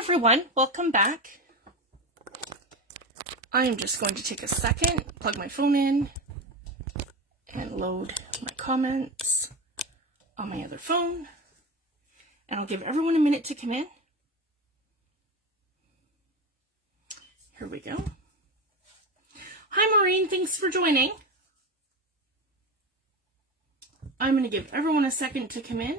everyone, welcome back. I am just going to take a second, plug my phone in, and load my comments on my other phone. And I'll give everyone a minute to come in. Here we go. Hi Maureen, thanks for joining. I'm going to give everyone a second to come in.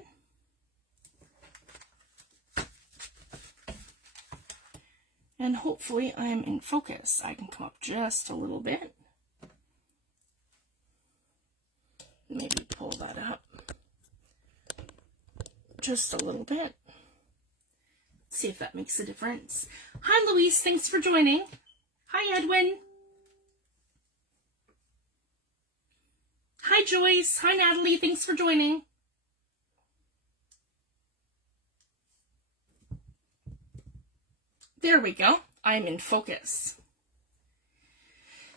And hopefully I'm in focus. I can come up just a little bit. Maybe pull that up just a little bit. See if that makes a difference. Hi Louise, thanks for joining. Hi Edwin. Hi Joyce. Hi Natalie, thanks for joining. There we go. I'm in focus.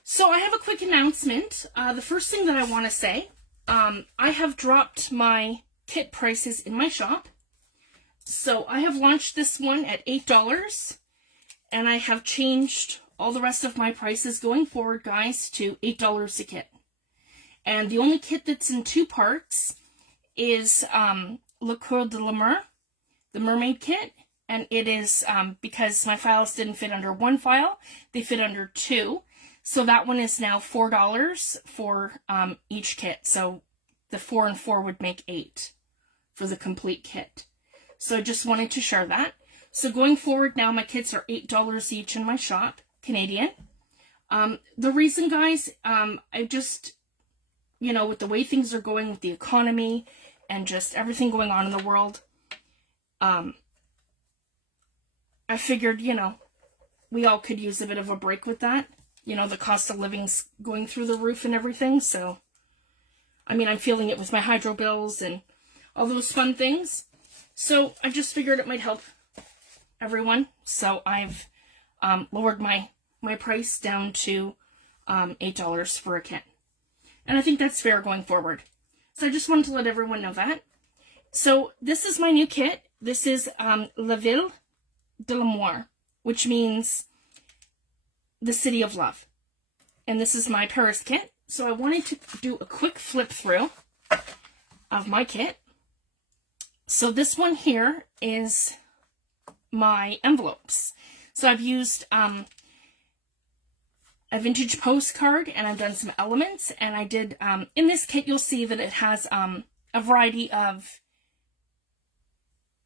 So I have a quick announcement. The first thing that I want to say, I have dropped my kit prices in my shop. So I have launched this one at $8, and I have changed all the rest of my prices going forward, guys, to $8 a kit. And the only kit that's in 2 parts is Le Coeur de la Mer, the mermaid kit. And it is, because my files didn't fit under 1 file, they fit under 2. So that one is now $4 for each kit. So the 4 and 4 would make 8 for the complete kit. So I just wanted to share that. So going forward now, my kits are $8 each in my shop, Canadian. The reason, guys, I just, you know, with the way things are going with the economy and just everything going on in the world, I figured, you know, we all could use a bit of a break with that. You know, the cost of living's going through the roof and everything. So, I mean, I'm feeling it with my hydro bills and all those fun things. So I just figured it might help everyone. So I've lowered my price down to $8 for a kit. And I think that's fair going forward. So I just wanted to let everyone know that. So this is my new kit. This is La Ville de l'Amour, which means the city of love. And this is my Paris kit. So I wanted to do a quick flip through of my kit. So this one here is my envelopes. So I've used a vintage postcard, and I've done some elements, and I did, in this kit you'll see that it has a variety of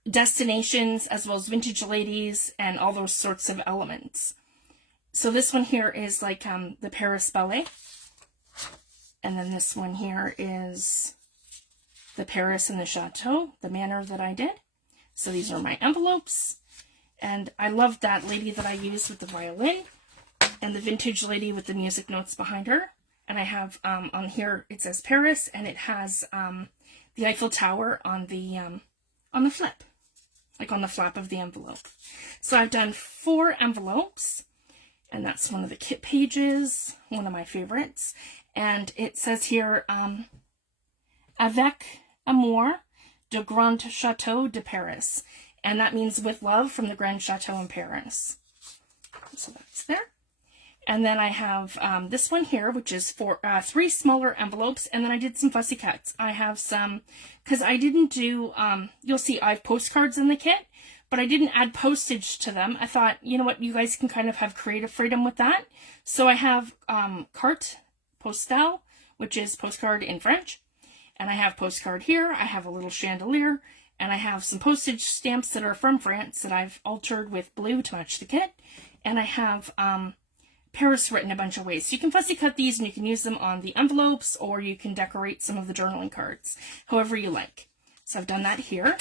destinations as well as vintage ladies and all those sorts of elements. So this one here is like the Paris Ballet, and then this one here is the Paris and the Chateau, the manor that I did. So these are my envelopes, and I love that lady that I used with the violin and the vintage lady with the music notes behind her. And I have on here it says Paris, and it has the Eiffel Tower on the flip, like on the flap of the envelope. So I've done 4 envelopes, and that's one of the kit pages, one of my favorites. And it says here, Avec Amour de Grand Chateau de Paris. And that means with love from the Grand Chateau in Paris. So that's there. And then I have this one here, which is for 3 smaller envelopes. And then I did some fussy cuts. I have some, because I didn't do, you'll see I have postcards in the kit, but I didn't add postage to them. I thought, you know what, you guys can kind of have creative freedom with that. So I have carte postale, which is postcard in French. And I have postcard here. I have a little chandelier. And I have some postage stamps that are from France that I've altered with blue to match the kit. And I have Paris written a bunch of ways. So you can fussy cut these and you can use them on the envelopes, or you can decorate some of the journaling cards, however you like. So I've done that here.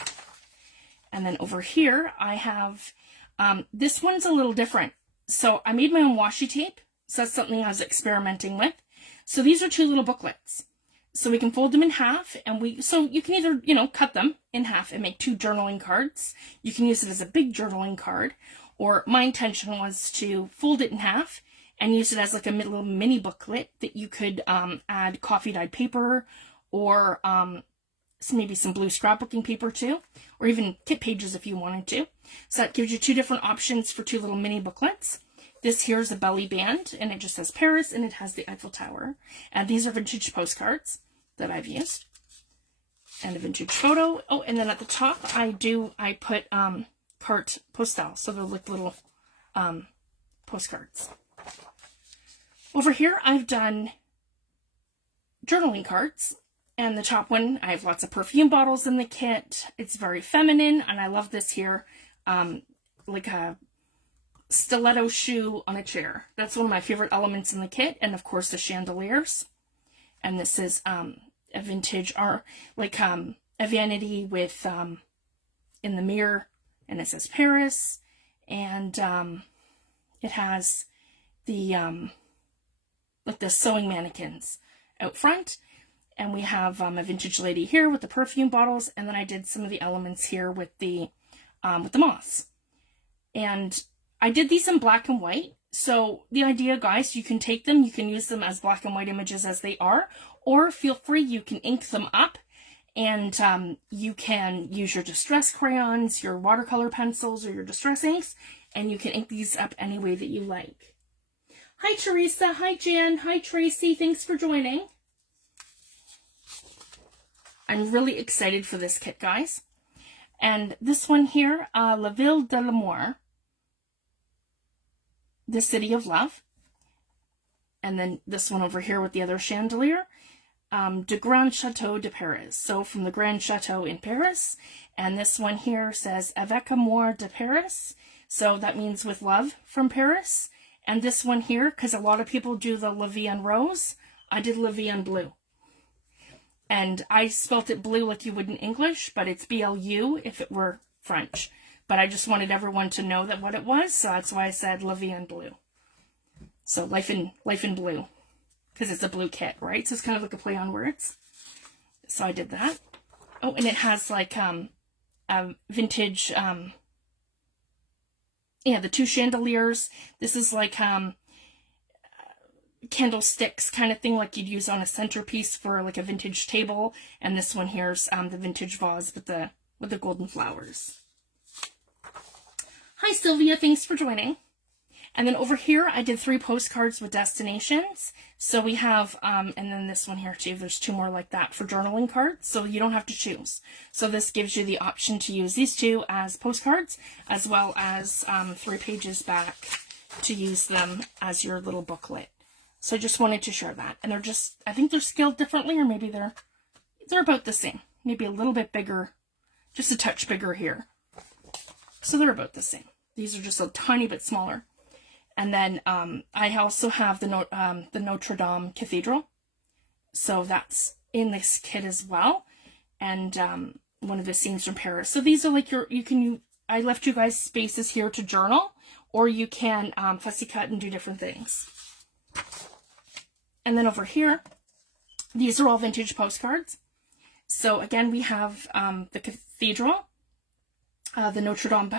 And then over here I have, this one's a little different. So I made my own washi tape. So that's something I was experimenting with. So these are 2 little booklets. So we can fold them in half, and so you can either, you know, cut them in half and make 2 journaling cards. You can use it as a big journaling card, or my intention was to fold it in half and use it as like a little mini booklet that you could add coffee dyed paper or maybe some blue scrapbooking paper too, or even kit pages if you wanted to. So that gives you two different options for two little mini booklets. This here is a belly band, and it just says Paris, and it has the Eiffel Tower. And these are vintage postcards that I've used. And a vintage photo. Oh, and then at the top, I put carte postale, so they're like little postcards. Over here, I've done journaling cards. And the top one, I have lots of perfume bottles in the kit. It's very feminine, and I love this here, like a stiletto shoe on a chair. That's one of my favorite elements in the kit, and of course the chandeliers. And this is a vintage, or like a vanity with in the mirror, and it says Paris, and it has the like the sewing mannequins out front. And we have a vintage lady here with the perfume bottles, and then I did some of the elements here with the moths. And I did these in black and white. So the idea, guys, you can take them, you can use them as black and white images as they are, or feel free, you can ink them up, and you can use your distress crayons, your watercolor pencils, or your distress inks, and you can ink these up any way that you like. Hi, Teresa. Hi, Jan. Hi, Tracy. Thanks for joining. I'm really excited for this kit, guys. And this one here, La Ville de l'Amour, the City of Love. And then this one over here with the other chandelier, de Grand Chateau de Paris. So from the Grand Chateau in Paris. And this one here says Avec Amour de Paris. So that means with love from Paris. And this one here, because a lot of people do the La Vie en Rose, I did La Vie en Bleu. And I spelt it blue like you would in English, but it's B-L-U if it were French. But I just wanted everyone to know that what it was, so that's why I said La Vie en Bleu. So life in blue, because it's a blue kit, right? So it's kind of like a play on words. So I did that. Oh, and it has like a vintage, yeah, the two chandeliers. This is like candlesticks kind of thing, like you'd use on a centerpiece for like a vintage table. And this one here's the vintage vase with the golden flowers. Hi Sylvia, thanks for joining. And then over here I did 3 postcards with destinations. So we have and then this one here too, there's 2 more like that for journaling cards, so you don't have to choose. So this gives you the option to use these 2 as postcards, as well as 3 pages back to use them as your little booklet. So I just wanted to share that. And they're just, I think they're scaled differently, or maybe they're about the same. Maybe a little bit bigger, just a touch bigger here. So they're about the same. These are just a tiny bit smaller. And then I also have the Notre Dame Cathedral. So that's in this kit as well. And one of the scenes from Paris. So these are like I left you guys spaces here to journal, or you can fussy cut and do different things. And then over here, these are all vintage postcards. So again, we have the cathedral, the Notre Dame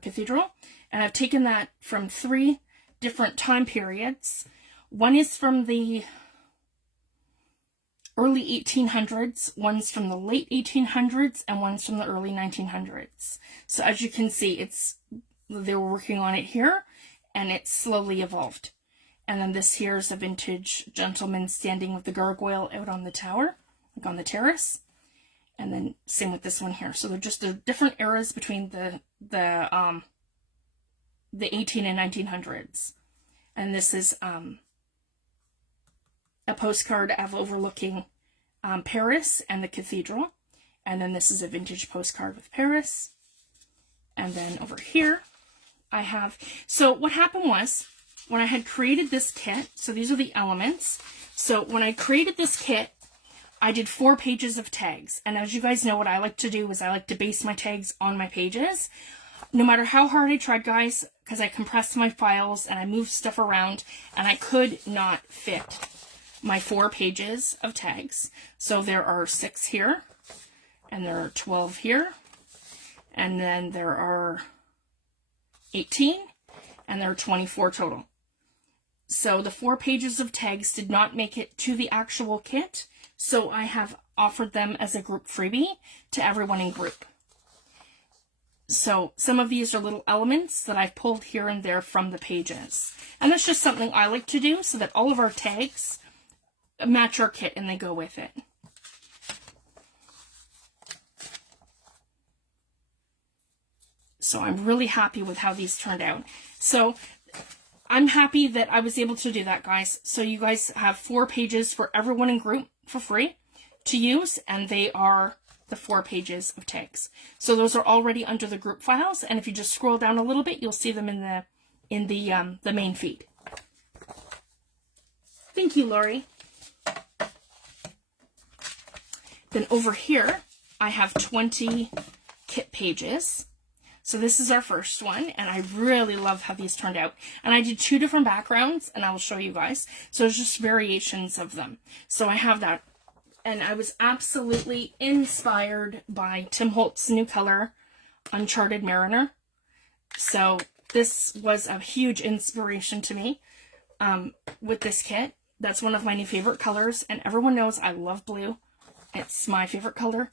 Cathedral, and I've taken that from 3 different time periods. One is from the early 1800s, one's from the late 1800s, and one's from the early 1900s. So as you can see, they were working on it here, and it slowly evolved. And then this here is a vintage gentleman standing with the gargoyle out on the tower, like on the terrace. And then same with this one here. So they're just the different eras between the 18 and 1900s. And this is a postcard of overlooking Paris and the cathedral. And then this is a vintage postcard with Paris. And then over here I have, so what happened was, when I had created this kit, so these are the elements. So when I created this kit, I did 4 pages of tags. And as you guys know, what I like to do is I like to base my tags on my pages. No matter how hard I tried, guys, because I compressed my files and I moved stuff around, and I could not fit my 4 pages of tags. So there are 6 here, and there are 12 here, and then there are 18, and there are 24 total. So the 4 pages of tags did not make it to the actual kit. So I have offered them as a group freebie to everyone in group. So some of these are little elements that I've pulled here and there from the pages. And that's just something I like to do so that all of our tags match our kit and they go with it. So I'm really happy with how these turned out. So I'm happy that I was able to do that, guys. So you guys have 4 pages for everyone in group for free to use, and they are the 4 pages of tags. So those are already under the group files, and if you just scroll down a little bit, you'll see them in the main feed. Thank you, Lori. Then over here, I have 20 kit pages. So this is our first one, and I really love how these turned out. And I did 2 different backgrounds, and I will show you guys. So there's just variations of them. So I have that. And I was absolutely inspired by Tim Holtz's new color, Uncharted Mariner. So this was a huge inspiration to me with this kit. That's one of my new favorite colors, and everyone knows I love blue. It's my favorite color.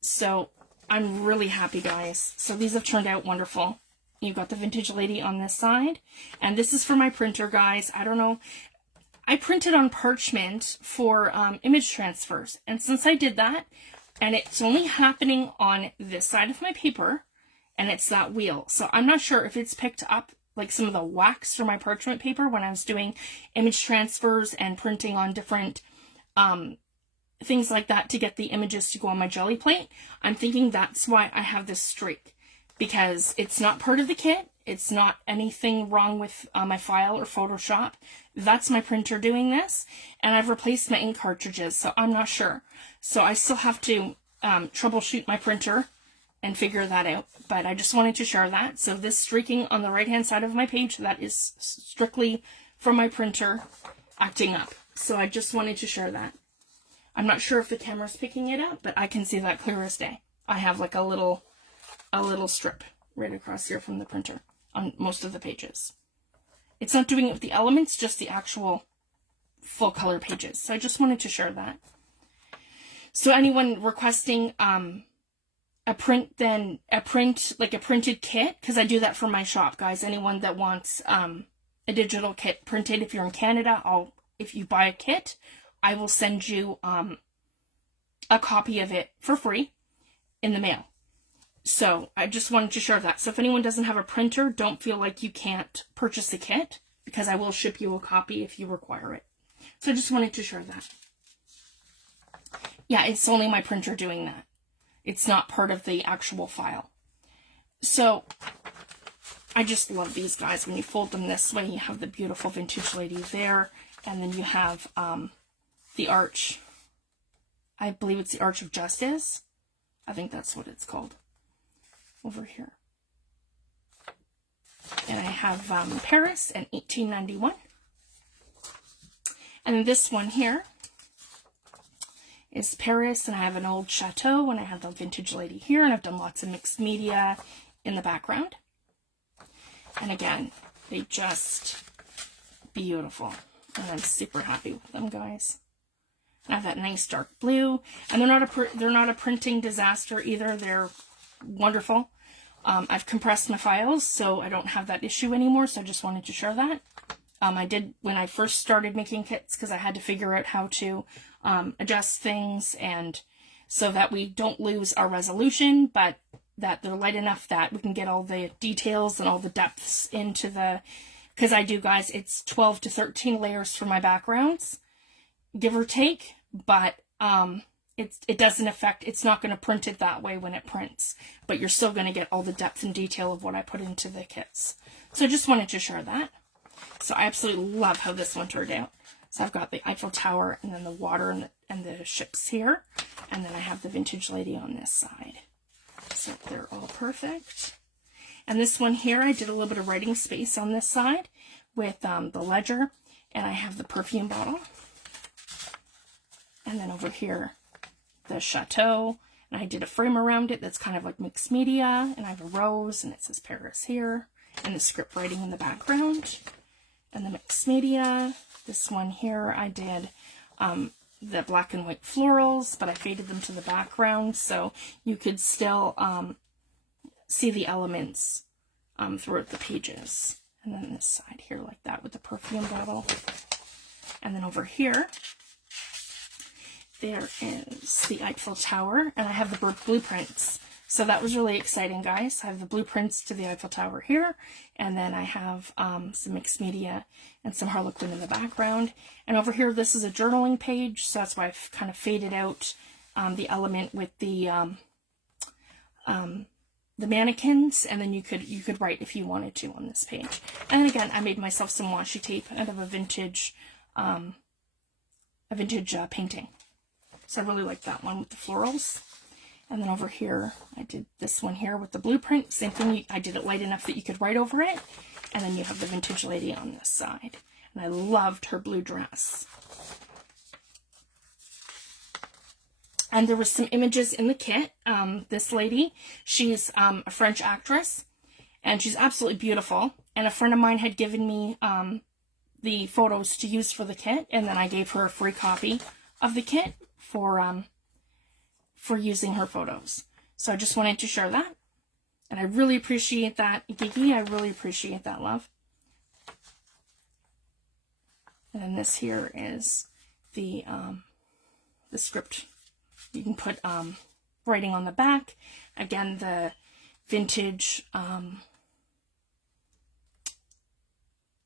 So I'm really happy, guys. So these have turned out wonderful. You've got the Vintage Lady on this side. And this is for my printer, guys. I don't know. I printed on parchment for image transfers. And since I did that, and it's only happening on this side of my paper, and it's that wheel. So I'm not sure if it's picked up like some of the wax from my parchment paper when I was doing image transfers and printing on different things like that to get the images to go on my jelly plate. I'm thinking that's why I have this streak, because it's not part of the kit. It's not anything wrong with my file or Photoshop. That's my printer doing this, and I've replaced my ink cartridges, so I'm not sure. So I still have to troubleshoot my printer and figure that out, but I just wanted to share that. So this streaking on the right hand side of my page, that is strictly from my printer acting up. So I just wanted to share that. I'm not sure if the camera's picking it up, but I can see that clear as day. I have like a little strip right across here from the printer on most of the pages. It's not doing it with the elements, just the actual full color pages. So I just wanted to share that. So anyone requesting a printed kit, because I do that for my shop, guys. Anyone that wants a digital kit printed, if you're in Canada, if you buy a kit, I will send you a copy of it for free in the mail. So I just wanted to share that. So if anyone doesn't have a printer, don't feel like you can't purchase a kit, because I will ship you a copy if you require it. So I just wanted to share that. Yeah, it's only my printer doing that. It's not part of the actual file. So I just love these, guys. When you fold them this way, you have the beautiful Vintage Lady there, and then you have the arch. I believe it's the Arch of Justice. I think that's what it's called over here. And I have Paris in 1891. And then this one here is Paris, and I have an old chateau, and I have the Vintage Lady here, and I've done lots of mixed media in the background. And again, they just beautiful, and I'm super happy with them, guys. I have that nice dark blue, and they're not a printing disaster either. They're wonderful. I've compressed my files, so I don't have that issue anymore. So I just wanted to share that. I did when I first started making kits, because I had to figure out how to adjust things, and so that we don't lose our resolution, but that they're light enough that we can get all the details and all the depths into the. Because I do, guys, it's 12 to 13 layers for my backgrounds, give or take, but it doesn't affect, it's not going to print it that way when it prints, but you're still going to get all the depth and detail of what I put into the kits. So I just wanted to share that. So I absolutely love how this one turned out. So I've got the Eiffel Tower, and then the water and the ships here, and then I have the Vintage Lady on this side. So they're all perfect. And this one here, I did a little bit of writing space on this side with the ledger, and I have the perfume bottle. And then over here, the chateau, and I did a frame around it that's kind of like mixed media, and I have a rose, and it says Paris here, and the script writing in the background, and the mixed media. This one here, I did the black and white florals, but I faded them to the background so you could still see the elements throughout the pages. And then this side here like that with the perfume bottle. And then over here, there is the Eiffel Tower, and I have the blueprints. So that was really exciting, guys. I have the blueprints to the Eiffel Tower here, and then I have some mixed media and some Harlequin in the background. And over here, this is a journaling page, so that's why I've kind of faded out the element with the mannequins, and then you could write if you wanted to on this page. And then again, I made myself some washi tape out of a vintage painting. So I really like that one with the florals. And then over here, I did this one here with the blueprint. Same thing, I did it light enough that you could write over it. And then you have the vintage lady on this side. And I loved her blue dress. And there was some images in the kit. This lady, she's a French actress, and she's absolutely beautiful. And a friend of mine had given me the photos to use for the kit, and then I gave her a free copy of the kit for using her photos. So I just wanted to share that. And I really appreciate that, Gigi. I really appreciate that, love. And then this here is the script. You can put writing on the back. Again, the vintage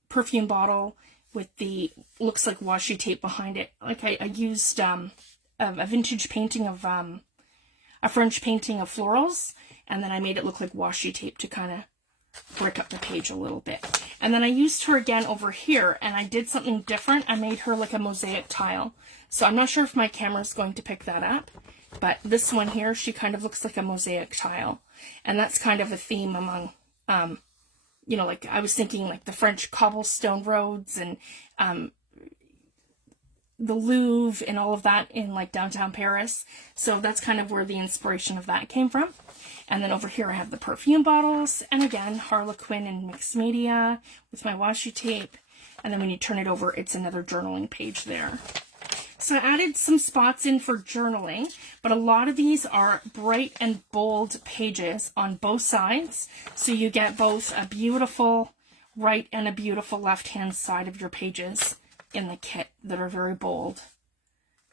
perfume bottle with the, looks like washi tape behind it. Like I used a vintage painting of, a French painting of florals, and then I made it look like washi tape to kind of break up the page a little bit. And then I used her again over here, and I did something different. I made her like a mosaic tile. So I'm not sure if my camera is going to pick that up, but this one here, she kind of looks like a mosaic tile. And that's kind of a theme among, you know, like I was thinking like the French cobblestone roads and the Louvre and all of that in like downtown Paris. So that's kind of where the inspiration of that came from. And then over here I have the perfume bottles, and again, Harlequin and mixed media with my washi tape. And then when you turn it over, it's another journaling page there. So I added some spots in for journaling, but a lot of these are bright and bold pages on both sides. So you get both a beautiful right and a beautiful left-hand side of your pages in the kit that are very bold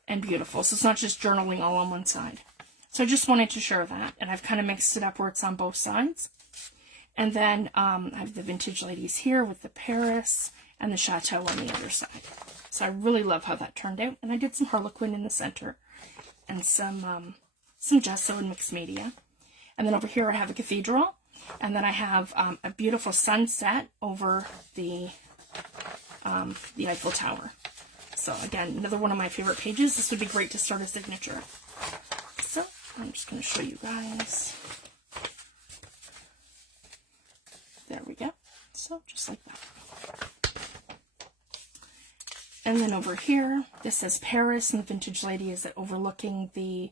and beautiful. So it's not just journaling all on one side. So I just wanted to share that, and I've kind of mixed it up where it's on both sides. And then I have the vintage ladies here with the Paris and the chateau on the other side. So I really love how that turned out. And I did some Harlequin in the center and some gesso and mixed media. And then over here I have a cathedral, and then I have a beautiful sunset over the Eiffel Tower. So again, another one of my favorite pages. This would be great to start a signature. So I'm just going to show you guys. There we go. So just like that. And then over here, this says Paris, and the vintage lady is overlooking the,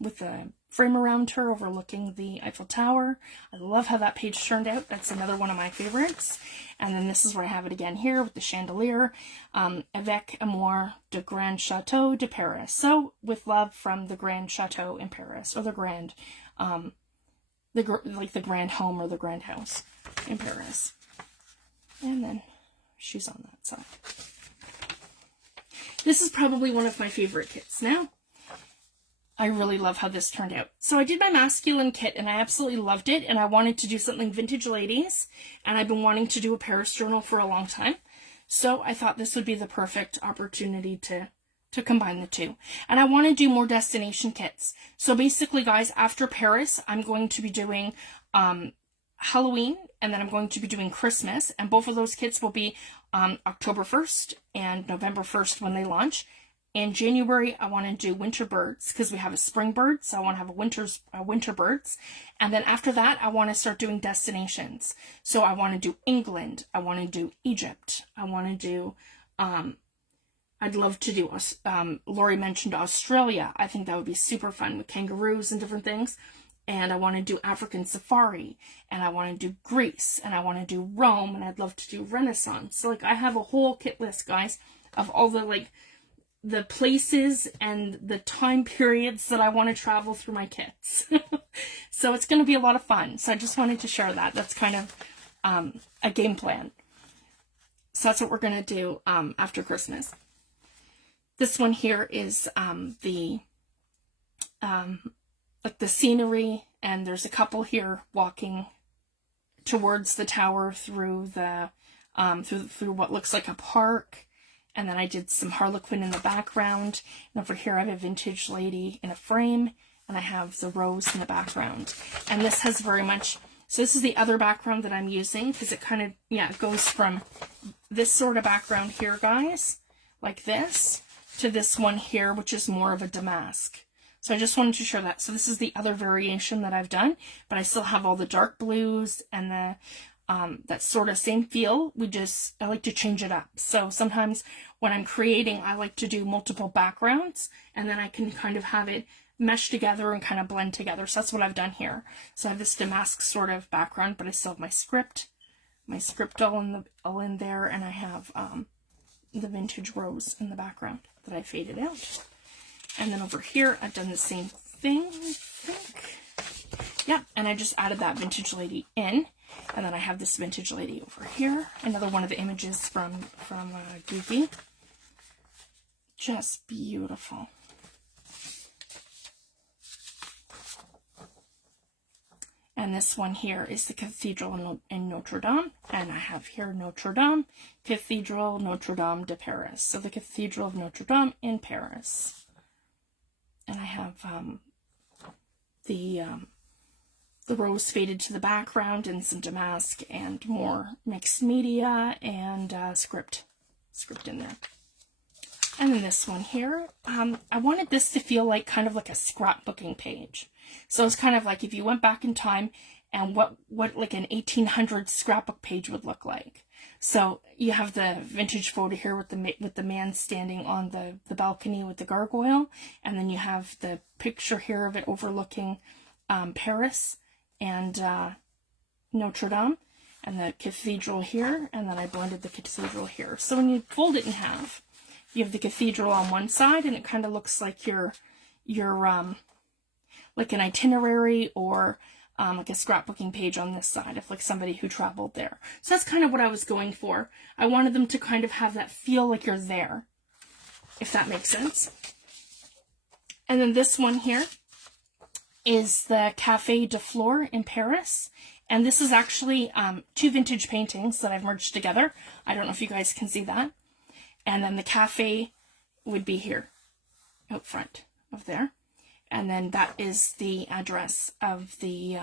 with the frame around her, overlooking the Eiffel Tower. I love how that page turned out. That's another one of my favorites. And then this is where I have it again here with the chandelier. Avec amour de Grand Chateau de Paris. So, with love from the Grand Chateau in Paris, or the Grand, like the Grand Home or the Grand House in Paris. And then she's on that side. This is probably one of my favorite kits now. I really love how this turned out. So I did my masculine kit, and I absolutely loved it, and I wanted to do something vintage ladies, and I've been wanting to do a Paris journal for a long time. So I thought this would be the perfect opportunity to combine the two. And I want to do more destination kits. So basically, guys, after Paris, I'm going to be doing Halloween, and then I'm going to be doing Christmas, and both of those kits will be October 1st and November 1st when they launch. In January, I want to do winter birds because we have a spring bird, so I want to have a winter birds. And then after that, I want to start doing destinations. So I want to do England. I want to do Egypt. I want to do, I'd love to do, Lori mentioned Australia. I think that would be super fun with kangaroos and different things. And I want to do African safari, and I want to do Greece, and I want to do Rome, and I'd love to do Renaissance. So like I have a whole kit list, guys, of all the like the places and the time periods that I want to travel through my kits. So it's going to be a lot of fun. So I just wanted to share that. That's kind of a game plan. So that's what we're going to do after Christmas. This one here is like the scenery, and there's a couple here walking towards the tower through the through what looks like a park. And then I did some Harlequin in the background. And over here I have a vintage lady in a frame, and I have the rose in the background. And this has very much, so this is the other background that I'm using, because it kind of, yeah, it goes from this sort of background here, guys, like this, to this one here, which is more of a damask. So I just wanted to show that. So this is the other variation that I've done, but I still have all the dark blues and the that sort of same feel. I like to change it up. So sometimes when I'm creating, I like to do multiple backgrounds, and then I can kind of have it mesh together and kind of blend together. So that's what I've done here. So I have this damask sort of background, but I still have my script all in there, and I have the vintage rose in the background that I faded out. And then over here, I've done the same thing, I think. Yeah, and I just added that vintage lady in. And then I have this vintage lady over here. Another one of the images from Goofy. Just beautiful. And this one here is the Cathedral in Notre Dame. And I have here Notre Dame, Cathedral Notre Dame de Paris. So the Cathedral of Notre Dame in Paris. And I have the rose faded to the background, and some damask and more mixed media and script in there. And then this one here, I wanted this to feel like kind of like a scrapbooking page. So it's kind of like if you went back in time and what like an 1800s scrapbook page would look like. So you have the vintage photo here with the man standing on the balcony with the gargoyle, and then you have the picture here of it overlooking Paris and Notre Dame, and the cathedral here, and then I blended the cathedral here. So when you fold it in half, you have the cathedral on one side, and it kind of looks like your like an itinerary or like a scrapbooking page on this side of like somebody who traveled there. So that's kind of what I was going for. I wanted them to kind of have that feel like you're there, if that makes sense. And then this one here is the Café de Flore in Paris. And this is actually two vintage paintings that I've merged together. I don't know if you guys can see that. And then the cafe would be here, out front of there. And then that is the address of the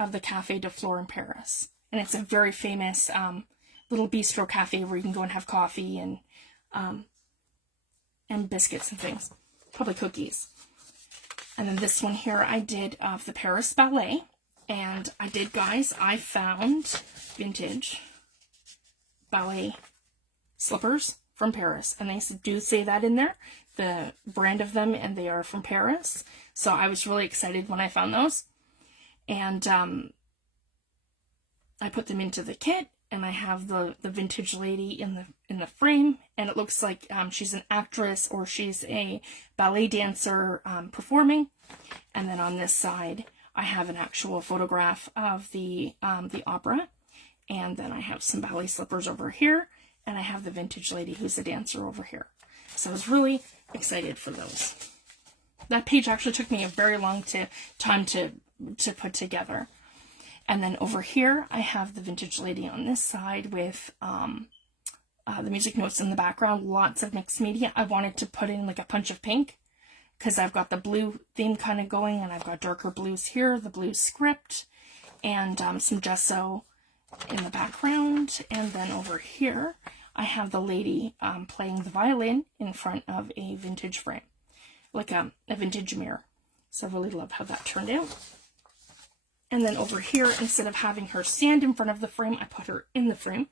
Café de Flore in Paris. And it's a very famous little bistro cafe where you can go and have coffee and biscuits and things, probably cookies. And then this one here I did of the Paris Ballet. And I did, guys, I found vintage ballet slippers from Paris. And they do say that in there, the brand of them, and they are from Paris. So I was really excited when I found those. And I put them into the kit, and I have the vintage lady in the frame, and it looks like she's an actress or she's a ballet dancer performing. And then on this side, I have an actual photograph of the opera, and then I have some ballet slippers over here, and I have the vintage lady who's a dancer over here. So I was really excited for those. That page actually took me a very long time to put together. And then over here, I have the vintage lady on this side with the music notes in the background, lots of mixed media. I wanted to put in like a punch of pink because I've got the blue theme kind of going, and I've got darker blues here, the blue script, and some gesso in the background. And then over here, I have the lady playing the violin in front of a vintage frame, like a vintage mirror. So I really love how that turned out. And then over here, instead of having her stand in front of the frame, I put her in the frame.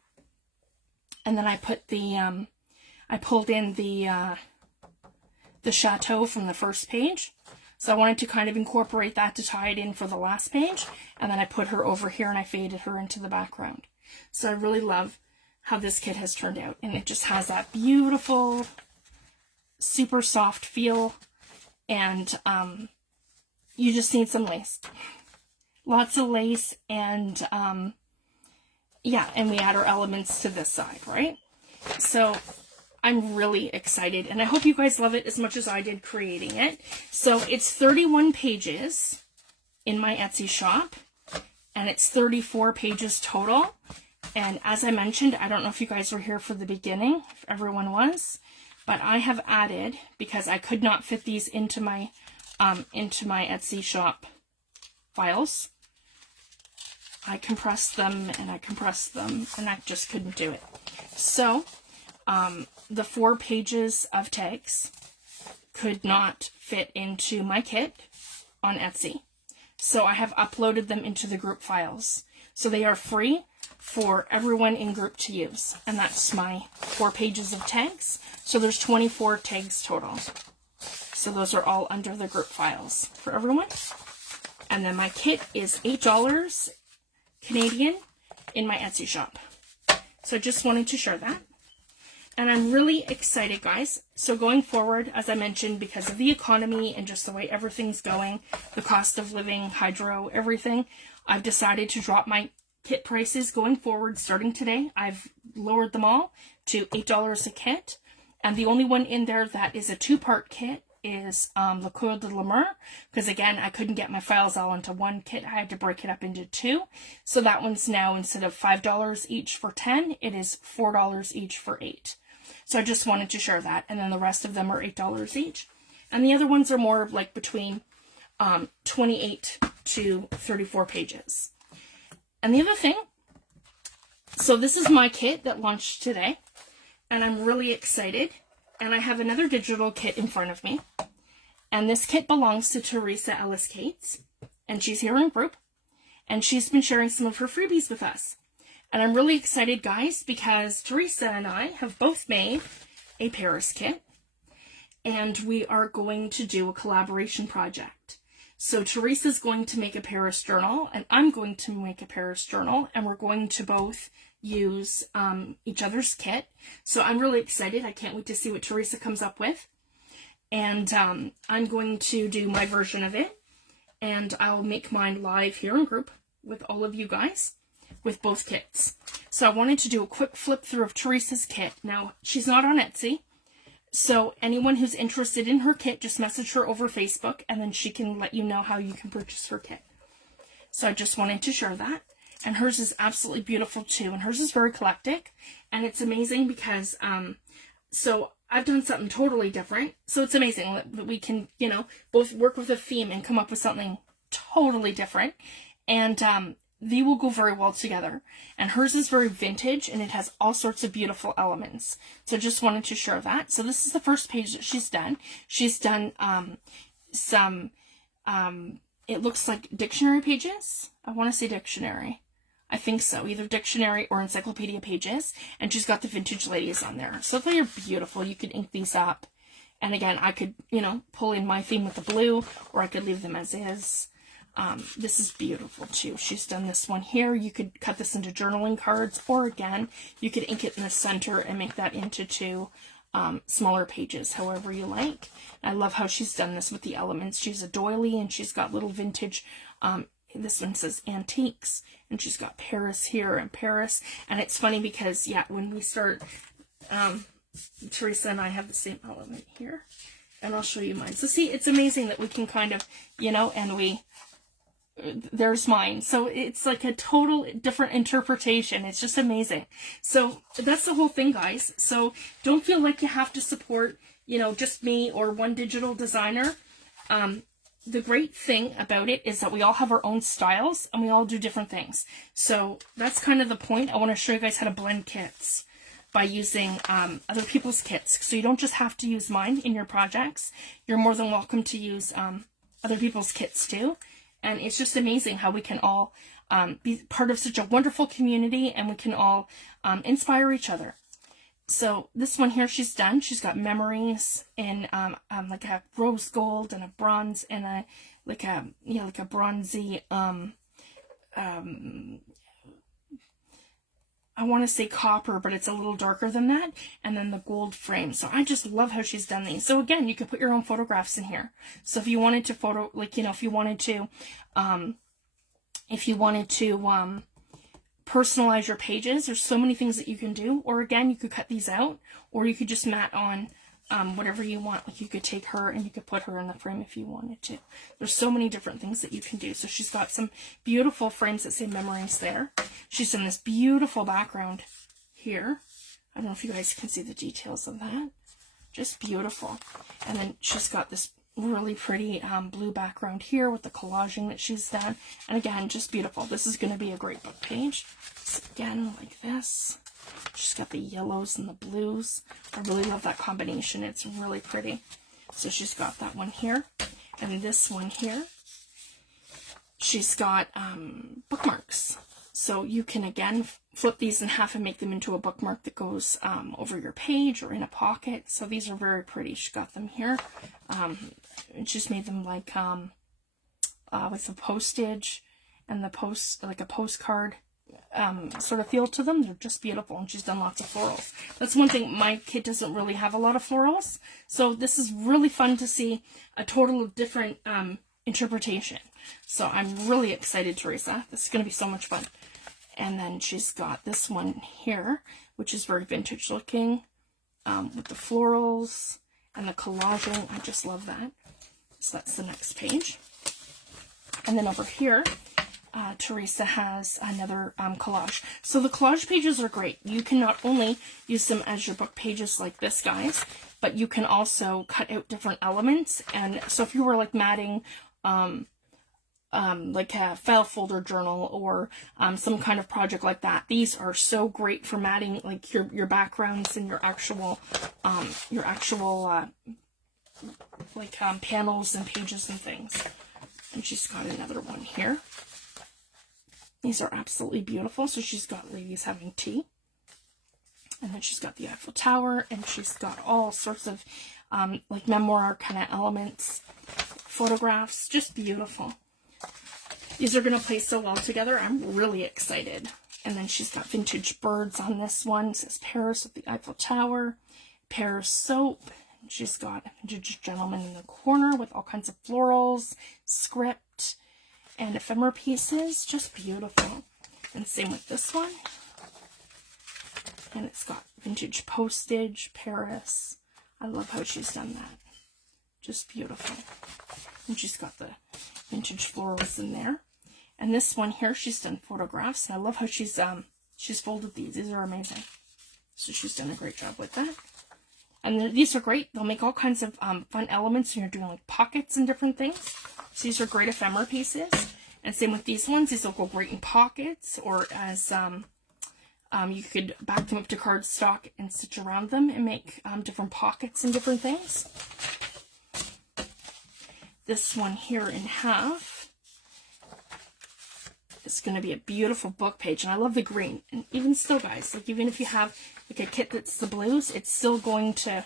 And then I put I pulled in the chateau from the first page. So I wanted to kind of incorporate that to tie it in for the last page. And then I put her over here and I faded her into the background. So I really love how this kit has turned out. And it just has that beautiful super soft feel, and you just need some lace. Lots of lace, and yeah, and we add our elements to this side, right? So I'm really excited, and I hope you guys love it as much as I did creating it. So it's 31 pages in my Etsy shop, and it's 34 pages total. And as I mentioned, I don't know if you guys were here for the beginning, if everyone was, but I have added, because I could not fit these into my Etsy shop files. I compressed them and I compressed them, and I just couldn't do it. So the 4 pages of tags could not fit into my kit on Etsy. So I have uploaded them into the group files. So they are free for everyone in group to use. And that's my 4 pages of tags. So there's 24 tags total. So those are all under the group files for everyone. And then my kit is $8 Canadian in my Etsy shop. So I just wanted to share that. And I'm really excited, guys. So going forward, as I mentioned, because of the economy and just the way everything's going, the cost of living, hydro, everything, I've decided to drop my kit prices going forward. Starting today, I've lowered them all to $8 a kit. And the only one in there that is a 2-part kit is the Coeur de la Mer, because again, I couldn't get my files all into one kit. I had to break it up into 2. So that one's now, instead of $5 each for 10, it is $4 each for 8. So I just wanted to share that. And then the rest of them are $8 each. And the other ones are more like between 28 to 34 pages. And the other thing, so this is my kit that launched today, and I'm really excited. And I have another digital kit in front of me. And this kit belongs to Teresa Ellis Cates, and she's here in group, and she's been sharing some of her freebies with us. And I'm really excited, guys, because Teresa and I have both made a Paris kit, and we are going to do a collaboration project. So Teresa's going to make a Paris journal, and I'm going to make a Paris journal, and we're going to both use each other's kit. So I'm really excited. I can't wait to see what Teresa comes up with. And I'm going to do my version of it, and I'll make mine live here in group with all of you guys with both kits. So I wanted to do a quick flip through of Teresa's kit. Now, she's not on Etsy, so anyone who's interested in her kit, just message her over Facebook, and then she can let you know how you can purchase her kit. So I just wanted to share that. And hers is absolutely beautiful too, and hers is very eclectic, and it's amazing because so I've done something totally different. So it's amazing that we can, you know, both work with a theme and come up with something totally different. And they will go very well together. And hers is very vintage, and it has all sorts of beautiful elements. So just wanted to share that. So this is the first page that she's done. She's done some, it looks like dictionary pages. I want to say dictionary. I think so, either dictionary or encyclopedia pages. And she's got the vintage ladies on there. So they are beautiful. You could ink these up. And again, I could, you know, pull in my theme with the blue, or I could leave them as is. This is beautiful too. She's done this one here. You could cut this into journaling cards, or again, you could ink it in the center and make that into 2 smaller pages, however you like. I love how she's done this with the elements. She's a doily, and she's got little vintage, this one says antiques, and she's got Paris here and Paris. And it's funny because, yeah, when we start, Teresa and I have the same element here, and I'll show you mine. So see, it's amazing that we can kind of, you know, and there's mine. So it's like a total different interpretation. It's just amazing. So that's the whole thing, guys. So don't feel like you have to support, you know, just me or one digital designer. The great thing about it is that we all have our own styles, and we all do different things. So that's kind of the point. I want to show you guys how to blend kits by using other people's kits. So you don't just have to use mine in your projects. You're more than welcome to use other people's kits too. And it's just amazing how we can all be part of such a wonderful community, and we can all inspire each other. So this one here she's done. She's got memories in like a rose gold and a bronze and a like a bronzy I want to say copper, but it's a little darker than that, and then the gold frame. So I just love how she's done these. So again, you could put your own photographs in here. So if you wanted to photo, like, you know, if you wanted to personalize your pages, there's so many things that you can do. Or again, you could cut these out, or you could just mat on whatever you want. Like, you could take her and you could put her in the frame if you wanted to. There's so many different things that you can do. So she's got some beautiful frames that say memories there. She's done this beautiful background here. I don't know if you guys can see the details of that. Just beautiful. And then she's got this really pretty blue background here with the collaging that she's done. And again, just beautiful. This is going to be a great book page. So again, like this. She's got the yellows and the blues. I really love that combination. It's really pretty. So she's got that one here. And this one here, she's got bookmarks. So you can, again, flip these in half and make them into a bookmark that goes over your page or in a pocket. So these are very pretty. She got them here. And she's made them like with the postage and the like a postcard sort of feel to them. They're just beautiful, and she's done lots of florals. That's one thing, my kit doesn't really have a lot of florals, so this is really fun to see a total different interpretation. So I'm really excited, Teresa. This is going to be so much fun. And then she's got this one here, which is very vintage looking, with the florals and the collaging. I just love that. So that's the next page. And then over here, Teresa has another collage. So the collage pages are great. You can not only use them as your book pages like this, guys, but you can also cut out different elements. And so if you were like matting like a file folder journal or some kind of project like that, these are so great for matting like your backgrounds and your actual panels and pages and things. And she's got another one here. These are absolutely beautiful. So she's got ladies having tea. And then she's got the Eiffel Tower. And she's got all sorts of like memoir kind of elements, photographs. Just beautiful. These are going to play so well together. I'm really excited. And then she's got vintage birds on this one. It says Paris with the Eiffel Tower. Paris soap. And she's got a vintage gentleman in the corner with all kinds of florals, script, and ephemera pieces. Just beautiful. And same with this one. And it's got vintage postage, Paris. I love how she's done that. Just beautiful. And she's got the vintage florals in there. And this one here, she's done photographs. And I love how she's folded these. These are amazing. So she's done a great job with that. And these are great. They'll make all kinds of fun elements when you're doing like pockets and different things. So these are great ephemera pieces. And same with these ones. These will go great in pockets, or as you could back them up to cardstock and stitch around them and make different pockets and different things. This one here in half is going to be a beautiful book page. And I love the green. And even still, guys, like even if you have like a kit that's the blues, it's still going to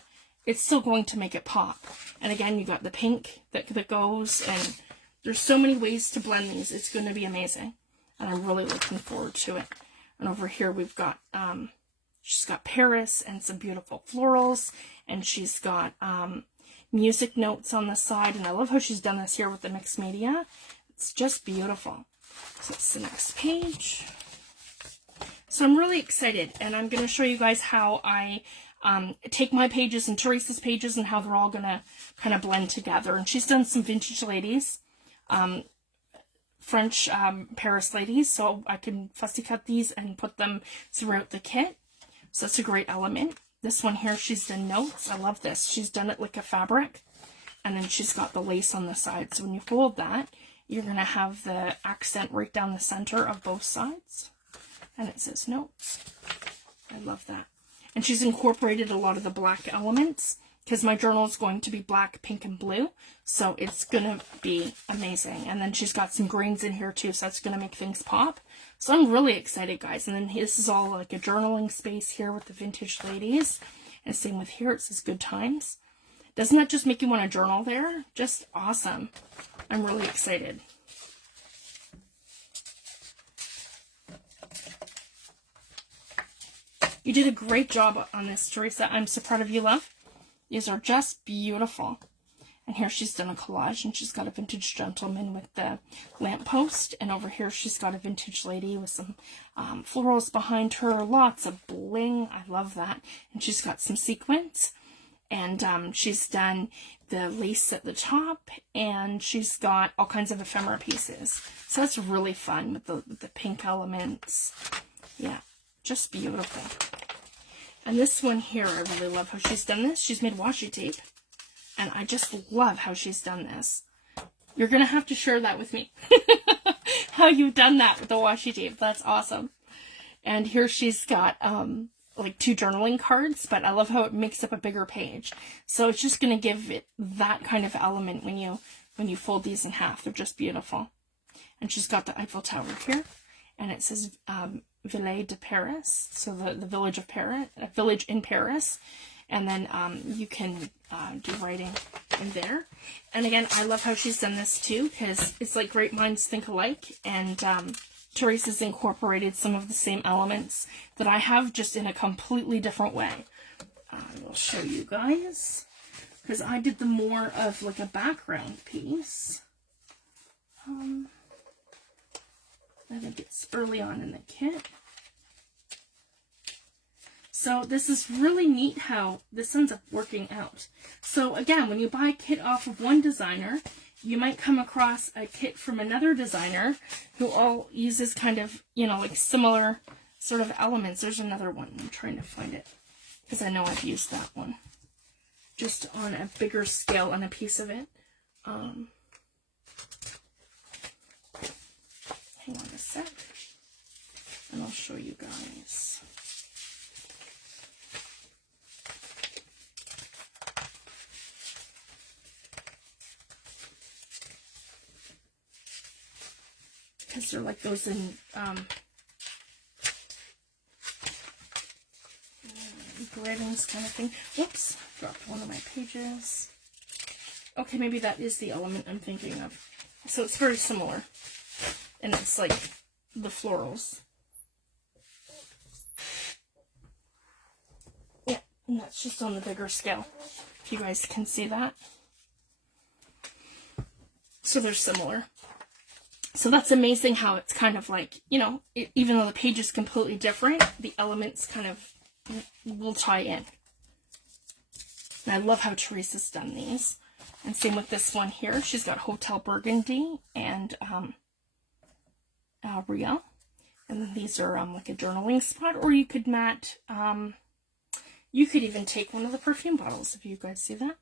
make it pop. And again, you got the pink that goes, and there's so many ways to blend these. It's going to be amazing. And I'm really looking forward to it. And over here we've got, she's got Paris and some beautiful florals. And she's got music notes on the side. And I love how she's done this here with the mixed media. It's just beautiful. So that's the next page. So I'm really excited. And I'm going to show you guys how I take my pages and Teresa's pages and how they're all going to kind of blend together. And she's done some vintage ladies. French Paris ladies, so I can fussy cut these and put them throughout the kit. So that's a great element. This one here, she's done notes. I love this. She's done it like a fabric, and then she's got the lace on the side. So when you fold that, you're going to have the accent right down the center of both sides. And it says notes. I love that. And she's incorporated a lot of the black elements, because my journal is going to be black, pink, and blue. So it's going to be amazing. And then she's got some greens in here too, so that's going to make things pop. So I'm really excited, guys. And then this is all like a journaling space here with the vintage ladies. And same with here, it says good times. Doesn't that just make you want to journal there? Just awesome. I'm really excited. You did a great job on this, Teresa. I'm so proud of you, love. These are just beautiful. And here she's done a collage, and she's got a vintage gentleman with the lamppost. And over here she's got a vintage lady with some florals behind her. Lots of bling. I love that. And she's got some sequins. And she's done the lace at the top. And she's got all kinds of ephemera pieces. So that's really fun with the pink elements. Yeah, just beautiful. And this one here, I really love how she's done this. She's made washi tape. And I just love how she's done this. You're going to have to share that with me. How you've done that with the washi tape. That's awesome. And here she's got like 2 journaling cards, but I love how it makes up a bigger page. So it's just going to give it that kind of element when you fold these in half. They're just beautiful. And she's got the Eiffel Tower here. And it says Ville de Paris. So the village of Paris, a village in Paris. And then you can do writing in there. And again, I love how she's done this too, because it's like great minds think alike. And Teresa's incorporated some of the same elements that I have, just in a completely different way. I will show you guys, because I did the more of like a background piece. I think it's early on in the kit. So this is really neat how this ends up working out. So again, when you buy a kit off of one designer, you might come across a kit from another designer who all uses kind of, you know, like similar sort of elements. There's another one. I'm trying to find it because I know I've used that one. Just on a bigger scale on a piece of it. Hang on a sec. And I'll show you guys. Because they're like those in engravings kind of thing. Whoops, dropped one of my pages. Okay, maybe that is the element I'm thinking of. So it's very similar. And it's like the florals. Yeah, and that's just on the bigger scale. If you guys can see that. So they're similar. So that's amazing how it's kind of like, you know, even though the page is completely different, the elements kind of will tie in. And I love how Teresa's done these. And same with this one here. She's got Hotel Burgundy and Ria. And then these are like a journaling spot. Or you could mat, you could even take one of the perfume bottles, if you guys see that.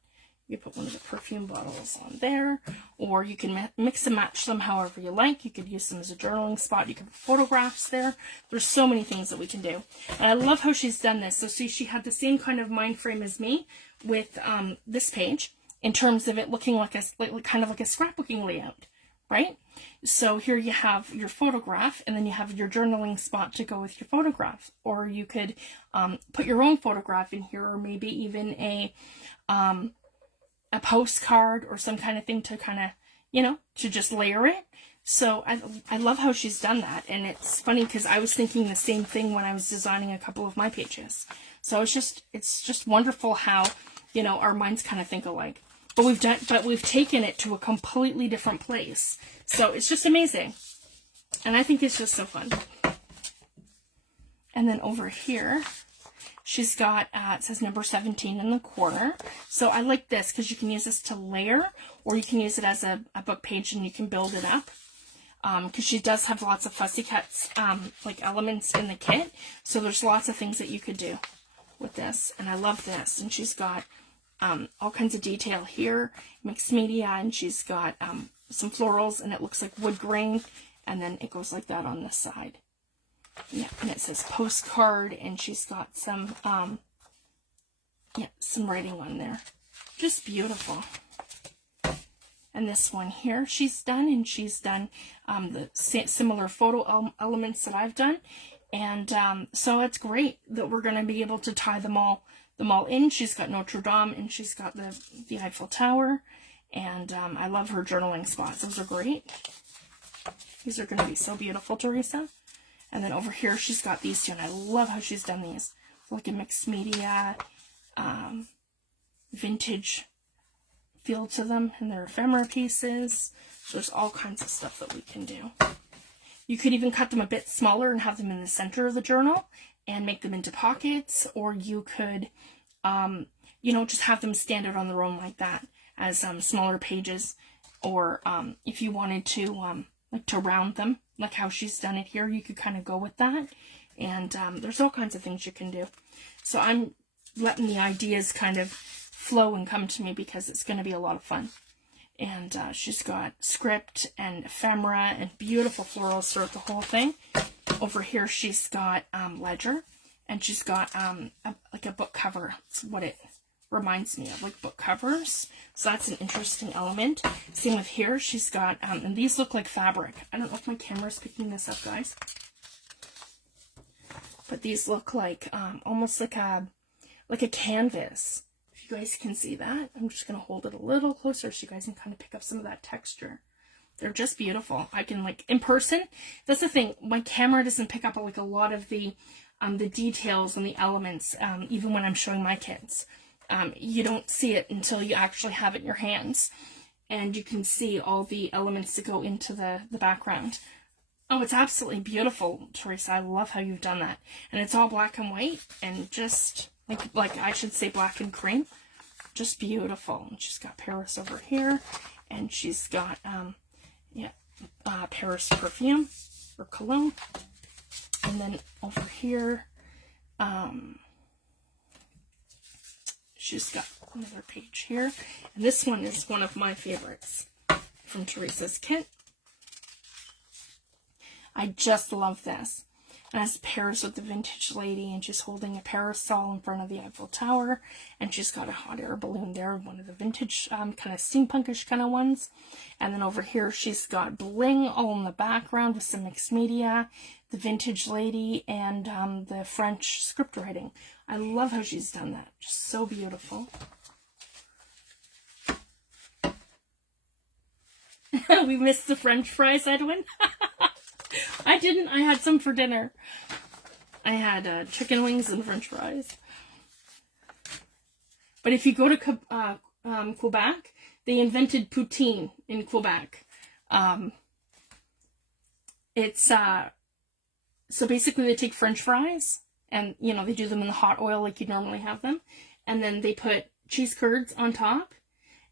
You put one of the perfume bottles on there, or you can mix and match them however you like. You could use them as a journaling spot. You can put photographs there. There's so many things that we can do. And I love how she's done this. So see, she had the same kind of mind frame as me with this page in terms of it looking like a kind of like a scrapbooking layout, right? So here you have your photograph, and then you have your journaling spot to go with your photograph. Or you could put your own photograph in here, or maybe even a postcard or some kind of thing to kind of, you know, to just layer it. So I love how she's done that. And it's funny because I was thinking the same thing when I was designing a couple of my pages. So it's just wonderful how, you know, our minds kind of think alike. But we've taken it to a completely different place. So it's just amazing. And I think it's just so fun. And then over here, she's got, it says number 17 in the corner. So I like this because you can use this to layer, or you can use it as a book page and you can build it up. Because she does have lots of fussy cuts, like elements in the kit. So there's lots of things that you could do with this. And I love this. And she's got all kinds of detail here, mixed media, and she's got some florals, and it looks like wood grain. And then it goes like that on this side. Yeah, and it says postcard, and she's got some, some writing on there. Just beautiful. And this one here she's done, and she's done the similar photo elements that I've done. And so it's great that we're going to be able to tie them all in. She's got Notre Dame, and she's got the Eiffel Tower. And I love her journaling spots. Those are great. These are going to be so beautiful, Teresa. And then over here, she's got these two, and I love how she's done these like a mixed media, vintage feel to them, and they're ephemera pieces. So there's all kinds of stuff that we can do. You could even cut them a bit smaller and have them in the center of the journal and make them into pockets, or you could, you know, just have them stand out on their own like that as smaller pages, or if you wanted to like to round them, like how she's done it here, you could kind of go with that. And there's all kinds of things you can do. So I'm letting the ideas kind of flow and come to me because it's going to be a lot of fun. And she's got script and ephemera and beautiful florals throughout the whole thing. Over here she's got ledger, and she's got like a book cover. It's what it reminds me of, like book covers. So that's an interesting element. Same with here, she's got, and these look like fabric. I don't know if my camera's picking this up, guys. But these look like almost like a canvas. You guys can see that. I'm just going to hold it a little closer so you guys can kind of pick up some of that texture. They're just beautiful. I can, like, in person, that's the thing, my camera doesn't pick up like a lot of the details and the elements, even when I'm showing my kids. You don't see it until you actually have it in your hands, and you can see all the elements that go into the background. Oh, it's absolutely beautiful, Teresa. I love how you've done that. And it's all black and white, and just like I should say black and cream. Just beautiful. And she's got Paris over here, and she's got Paris perfume or cologne. And then over here, she's got another page here. And this one is one of my favorites from Teresa's kit. I just love this. And it's Paris with the vintage lady, and she's holding a parasol in front of the Eiffel Tower, and she's got a hot air balloon there, one of the vintage kind of steampunkish kind of ones. And then over here she's got bling all in the background with some mixed media, the vintage lady, and the French script writing. I love how she's done that. Just so beautiful. We missed the French fries, Edwin. I didn't. I had some for dinner. I had chicken wings and French fries. But if you go to Quebec, they invented poutine in Quebec. It's so basically they take French fries, and you know, they do them in the hot oil like you normally have them, and then they put cheese curds on top,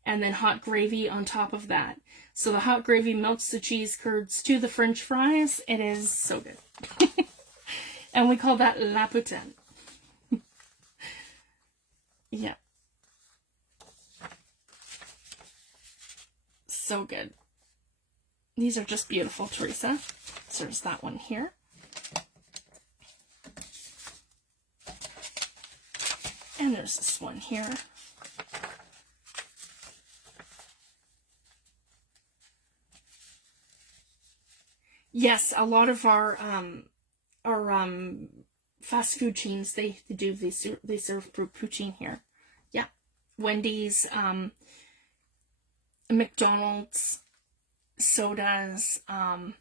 and then hot gravy on top of that. So the hot gravy melts the cheese curds to the French fries. It is so good. And we call that la poutine. Yeah. So good. These are just beautiful, Teresa. So there's that one here. And there's this one here. Yes, a lot of our fast food chains, they serve poutine here. Yeah, Wendy's, McDonald's, sodas, oh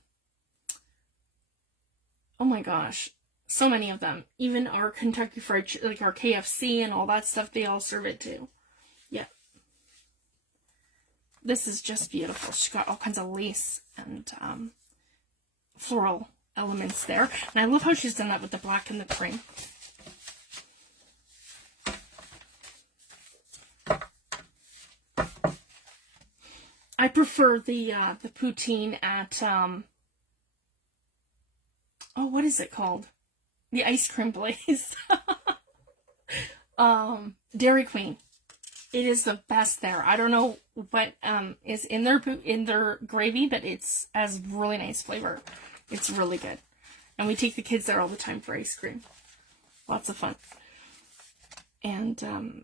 my gosh, so many of them. Even our Kentucky Fried, like our KFC and all that stuff, they all serve it too. Yeah. This is just beautiful. She's got all kinds of lace and floral elements there. And I love how she's done that with the black and the cream. I prefer the poutine at oh, what is it called? The ice cream place. Dairy Queen. It is the best there. I don't know what is in their gravy, but it's has really nice flavor. It's really good. And we take the kids there all the time for ice cream. Lots of fun. And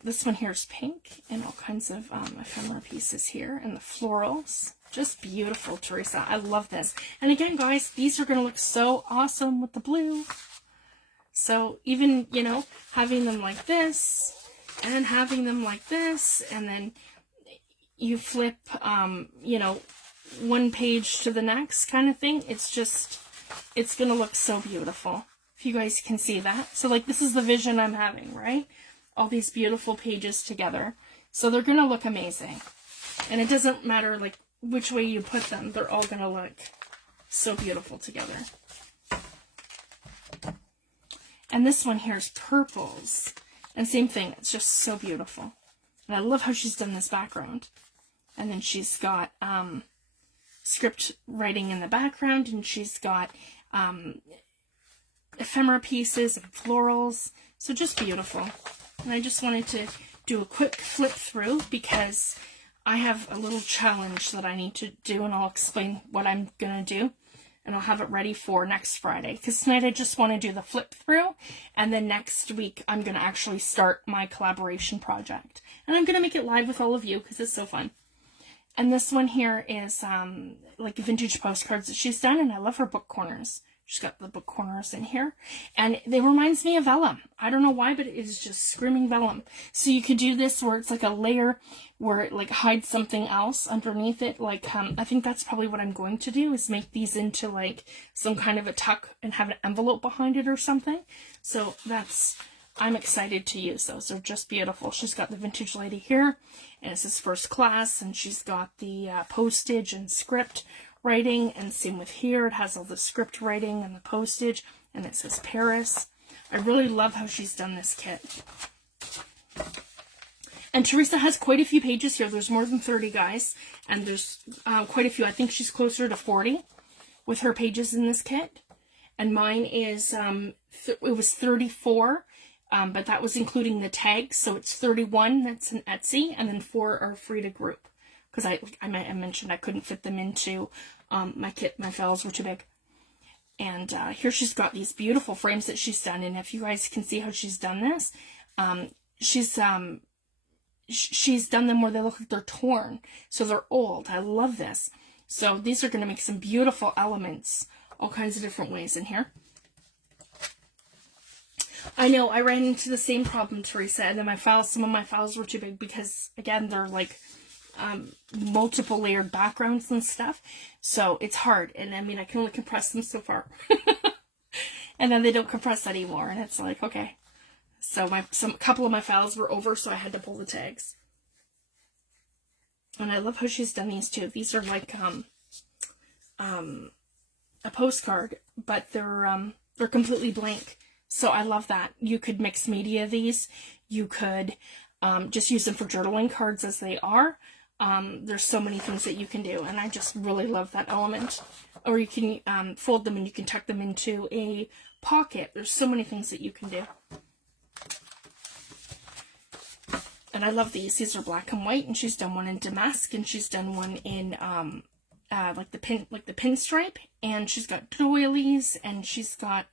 this one here is pink, and all kinds of ephemera pieces here, and the florals. Just beautiful, Teresa. I love this. And again, guys, these are going to look so awesome with the blue. So even, you know, having them like this, and having them like this, and then you flip, you know, one page to the next kind of thing. It's just, it's going to look so beautiful. if you guys can see that. So like this is the vision I'm having, right? All these beautiful pages together. So they're going to look amazing. And it doesn't matter like which way you put them. They're all going to look so beautiful together. And this one here is purples. And same thing. It's just so beautiful. And I love how she's done this background. And then she's got script writing in the background. And she's got ephemera pieces and florals. So just beautiful. And I just wanted to do a quick flip through because I have a little challenge that I need to do, and I'll explain what I'm going to do, and I'll have it ready for next Friday. Because tonight I just want to do the flip through, and then next week I'm going to actually start my collaboration project. And I'm going to make it live with all of you because it's so fun. And this one here is like vintage postcards that she's done, and I love her book corners. She's got the book corners in here, and it reminds me of vellum. I don't know why, but it is just screaming vellum. So you could do this where it's like a layer where it like hides something else underneath it. Like I think that's probably what I'm going to do, is make these into like some kind of a tuck and have an envelope behind it or something. So I'm excited to use those. They're just beautiful. She's got the vintage lady here, and it says first class, and she's got the postage and script writing, and same with here. It has all the script writing and the postage, and it says Paris. I really love how she's done this kit. And Teresa has quite a few pages here. There's more than 30, guys, and there's quite a few. I think she's closer to 40 with her pages in this kit. And mine is, it was 34, but that was including the tags, so it's 31 that's an Etsy, and then 4 are free to group. Because I mentioned I couldn't fit them into my kit. My files were too big. And here she's got these beautiful frames that she's done. And if you guys can see how she's done this, she's done them where they look like they're torn. So they're old. I love this. So these are going to make some beautiful elements, all kinds of different ways in here. I know I ran into the same problem, Teresa, and then some of my files were too big because, again, they're like multiple layered backgrounds and stuff, so it's hard. And I mean, I can only compress them so far. And then they don't compress anymore, and it's like, okay. So a couple of my files were over, so I had to pull the tags. And I love how she's done these too. These are like a postcard, but they're completely blank. So I love that. You could mix media these. You could just use them for journaling cards as they are. There's so many things that you can do, and I just really love that element. Or you can fold them and you can tuck them into a pocket. There's so many things that you can do. And I love these. These are black and white, and she's done one in damask, and she's done one in like the pinstripe, and she's got doilies, and she's got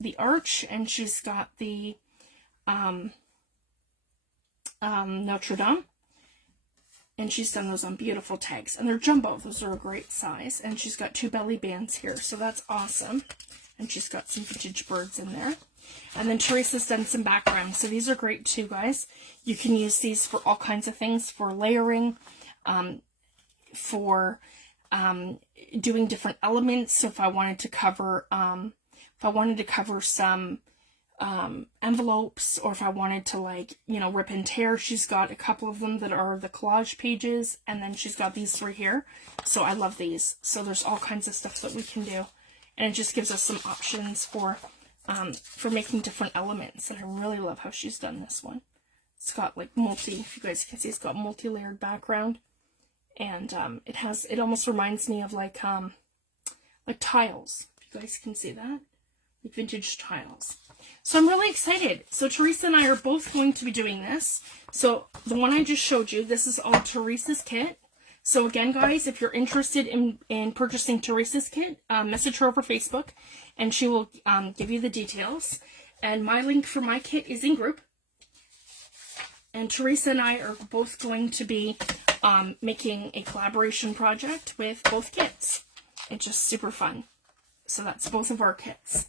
the arch, and she's got the Notre Dame, and she's done those on beautiful tags, and they're jumbo. Those are a great size, and she's got 2 belly bands here, so that's awesome. And she's got some vintage birds in there. And then Teresa's done some backgrounds, so these are great too, guys. You can use these for all kinds of things, for layering, for doing different elements. So if I wanted to cover some envelopes, or if I wanted to, like, you know, rip and tear, she's got a couple of them that are the collage pages, and then she's got these 3 here. So I love these. So there's all kinds of stuff that we can do, and it just gives us some options for making different elements. And I really love how she's done this one. It's got like if you guys can see, it's got multi-layered background, and it almost reminds me of like tiles, if you guys can see that, like vintage tiles. So I'm really excited. So Teresa and I are both going to be doing this. So the one I just showed you, this is all Teresa's kit. So again, guys, if you're interested in purchasing Teresa's kit, message her over Facebook, and she will give you the details. And my link for my kit is in group. And Teresa and I are both going to be making a collaboration project with both kits. It's just super fun. So that's both of our kits.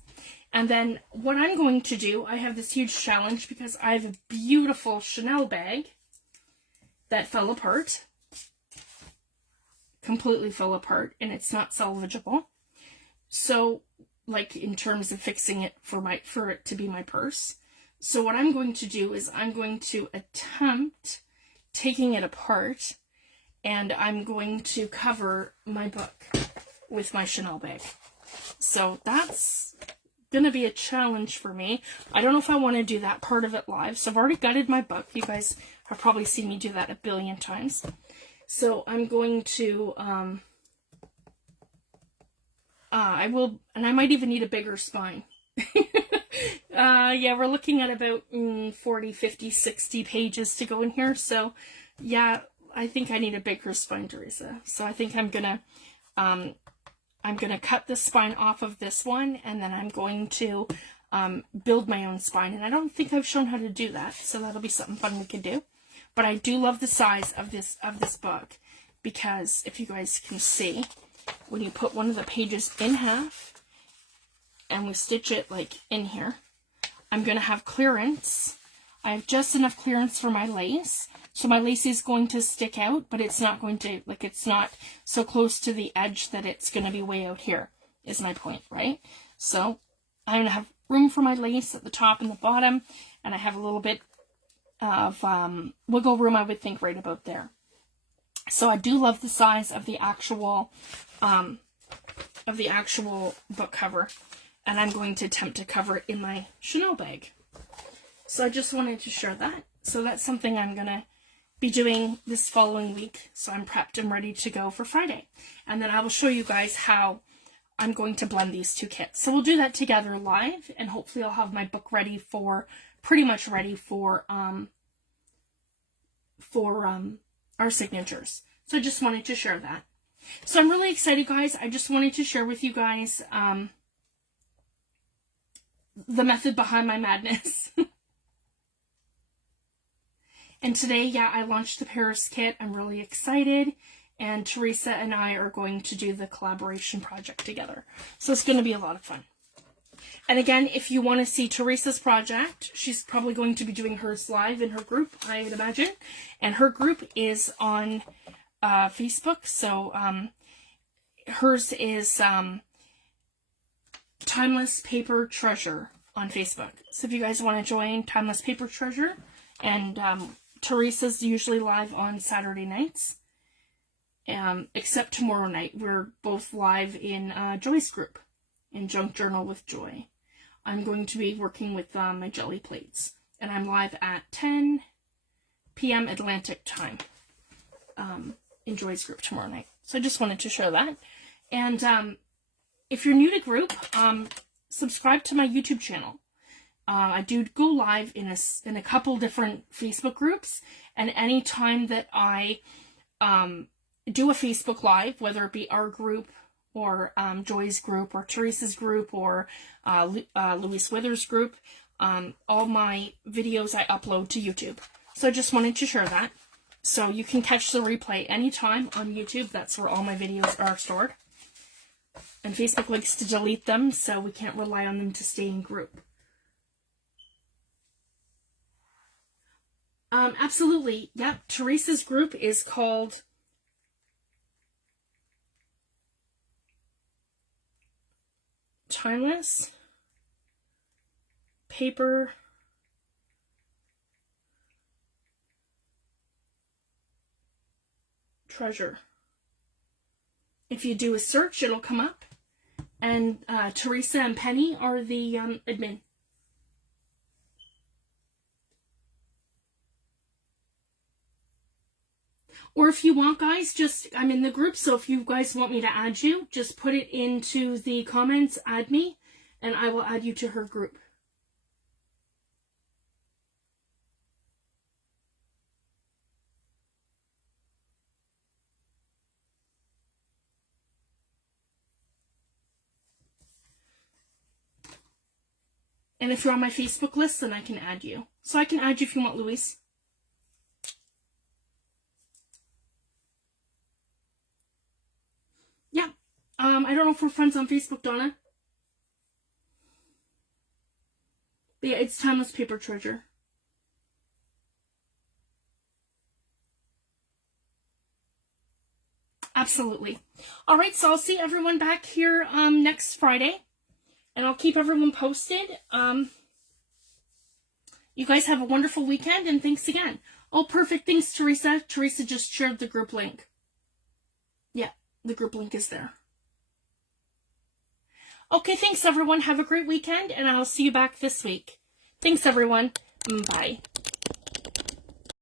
And then what I'm going to do, I have this huge challenge because I have a beautiful Chanel bag that fell apart. Completely fell apart, and it's not salvageable. So like in terms of fixing it for it to be my purse. So what I'm going to do is I'm going to attempt taking it apart, and I'm going to cover my book with my Chanel bag. So that's gonna be a challenge for me. I don't know if I want to do that part of it live. So I've already gutted my book. You guys have probably seen me do that a billion times. So I'm going to, I will, and I might even need a bigger spine. Yeah, we're looking at about 40, 50, 60 pages to go in here. So yeah, I think I need a bigger spine, Teresa. So I think I'm gonna cut the spine off of this one, and then I'm going to build my own spine. And I don't think I've shown how to do that, so that'll be something fun we can do. But I do love the size of this book, because if you guys can see, when you put one of the pages in half and we stitch it like in here, I'm going to have clearance. I have just enough clearance for my lace. So my lace is going to stick out, but it's not going to, like, it's not so close to the edge that it's going to be way out here, is my point, right? So I'm going to have room for my lace at the top and the bottom, and I have a little bit of wiggle room, I would think, right about there. So I do love the size of the actual book cover, and I'm going to attempt to cover it in my Chanel bag. So I just wanted to share that. So that's something I'm going to be doing this following week. So I'm prepped and ready to go for Friday. And then I will show you guys how I'm going to blend these two kits. So we'll do that together live, and hopefully I'll have my book ready for, pretty much ready for our signatures. So I just wanted to share that. So I'm really excited, guys. I just wanted to share with you guys the method behind my madness. And today, yeah, I launched the Paris kit. I'm really excited. And Teresa and I are going to do the collaboration project together. So it's going to be a lot of fun. And again, if you want to see Teresa's project, she's probably going to be doing hers live in her group, I would imagine. And her group is on Facebook. So hers is Timeless Paper Treasure on Facebook. So if you guys want to join Timeless Paper Treasure, and Teresa's usually live on Saturday nights, except tomorrow night. We're both live in Joy's group, in Junk Journal with Joy. I'm going to be working with my jelly plates, and I'm live at 10 p.m. Atlantic time in Joy's group tomorrow night. So I just wanted to share that. And if you're new to group, subscribe to my YouTube channel. I do go live in a couple different Facebook groups, and any time that I do a Facebook Live, whether it be our group or Joy's group or Teresa's group or Louise Withers' group, all my videos I upload to YouTube. So I just wanted to share that. So you can catch the replay anytime on YouTube. That's where all my videos are stored. And Facebook likes to delete them, so we can't rely on them to stay in group. Absolutely. Yep. Teresa's group is called Timeless Paper Treasure. If you do a search, it'll come up. And Teresa and Penny are the admin. Or if you want, guys, just, I'm in the group, so if you guys want me to add you, just put it into the comments, add me, and I will add you to her group. And if you're on my Facebook list, then I can add you. So I can add you if you want, Louise. Yeah. I don't know if we're friends on Facebook, Donna. But yeah, it's Timeless Paper Treasure. Absolutely. All right, so I'll see everyone back here next Friday. And I'll keep everyone posted. You guys have a wonderful weekend, and thanks again. Oh, perfect. Thanks, Teresa. Teresa just shared the group link. Yeah, the group link is there. Okay, thanks, everyone. Have a great weekend, and I'll see you back this week. Thanks, everyone. Bye.